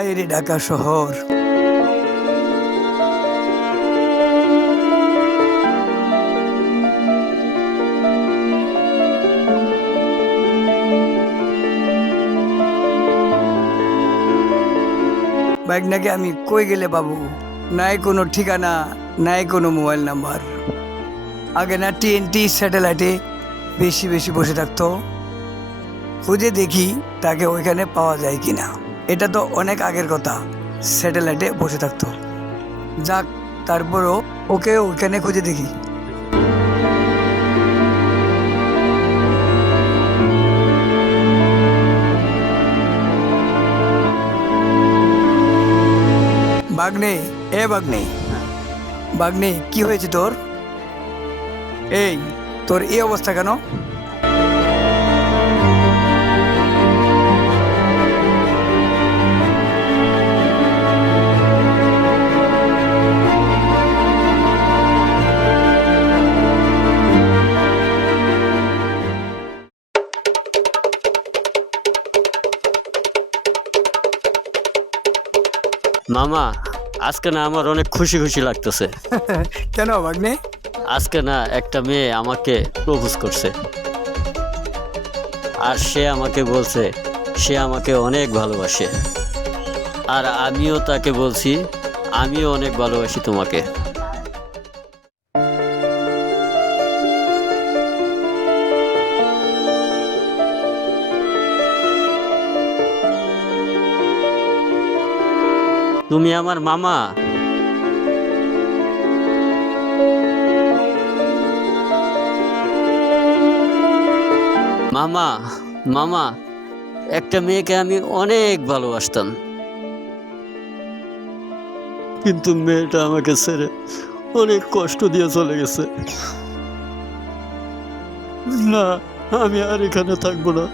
হায়রে ঢাকা শহর। বাইক নাকি আমি কই গেলে পাবো? নাই কোনো ঠিকানা, নাই কোনো মোবাইল নাম্বার। আগে না TNT স্যাটেলাইটে বেশি বেশি বসে থাকতো, খুঁজে দেখি তাকে ওইখানে পাওয়া যায় কিনা। এটা তো অনেক আগের কথা, স্যাটেলাইটে বসে থাকতো। যাক, তারপরও ওকে ওইখানে খুঁজে দেখি। বাগনে, এ বাগনে, বাগনে, কি হয়েছে তোর? এই, তোর এই অবস্থা কেন? মামা, আজকে না আমার অনেক খুশি খুশি লাগতেছে। কেন বাগনে? আজকে না একটা মেয়ে আমাকে প্রপোজ করছে, আর সে আমাকে বলছে সে আমাকে অনেক ভালোবাসে, আর আমিও তাকে বলছি আমিও অনেক ভালোবাসি তোমাকে। তুমি আমার মামা। মামা, মামা, একটা মেয়েকে আমি অনেক ভালোবাসতাম, কিন্তু মেয়েটা আমাকে ছেড়ে অনেক কষ্ট দিয়ে চলে গেছে। না, আমি আর এখানে থাকবো না।